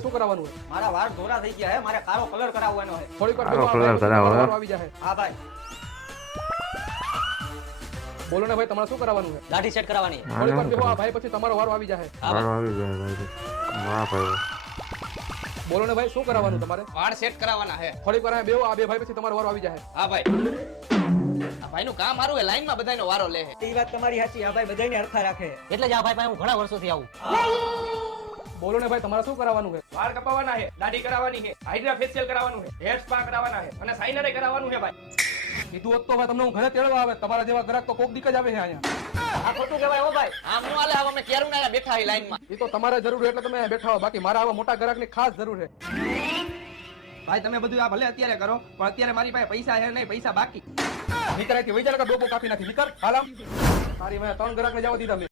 ભાઈ શું કરાવવાનું છે? મારા વાળ ધોરા થઈ ગયા હે, મારે કાળો કલર કરાવવાનો હે. થોડીક વાર કાળો બેહો, આ કલર ભાઈ પછી કરાવો, તમારો હે? વારો આવી જાય. હા ભાઈ, બોલો ને ભાઈ તમારે શું કરાવવાનું છે? દાઢી સેટ કરાવવાની હે. થોડીક વાર બેહો, આ ભાઈ પછી તમારો વારો આવી જાય. વારો આવી જાય ભાઈ. વાહ ભાઈ. બોલો ને ભાઈ શું કરાવવાનું તમારે? વાળ સેટ કરાવવાના હે. થોડીક વાર બેહો, આ બે ભાઈ પછી તમારો વારો આવી જાય. હા ભાઈ, આ ભાઈનું કામ મારું હે, લાઈનમાં બધાયનો વારો લે હે. એ વાત તમારી સાચી, આ ભાઈ બધાયને હરખા રાખે. એટલે જ આ ભાઈ પાસે હું ઘણા વર્ષોથી આવું. બોલો ને ભાઈ તમારે શું કરાવવાનું છે? વાળ કપાવવાના છે, દાઢી કરાવવાની છે, હાઇડ્રા ફેશિયલ કરાવવાનું છે, હેર સ્પા કરાવવાના છે અને સાઇનર કરાવવાનું છે ભાઈ. કીધું હોત તો ભાઈ તમને હું ઘરે તેડવા આવે. તમારા જેવા ગ્રાહક તો કોક દીક જ આવે છે અહીંયા. આ ખોટું કહેવાય હો ભાઈ. આમ નો હાલે, હવે અમે ક્યારું ના બેઠા હી લાઈનમાં. એ તો તમારે જરૂર એટલે તમે અહીંયા બેઠા હો, બાકી મારા આવા મોટા ગ્રાહકની ખાસ જરૂર છે. ભાઈ તમે બધું આ ભલે અત્યારે કરો, પણ અત્યારે મારી પાસે પૈસા છે નહીં, પૈસા બાકી. નીકળાયથી વહી જાય કે ડોકો કાપી નાખી. નીકળ હાલ આમ. તારી મેં 3 ગ્રાહકને જવા દીધા મેં.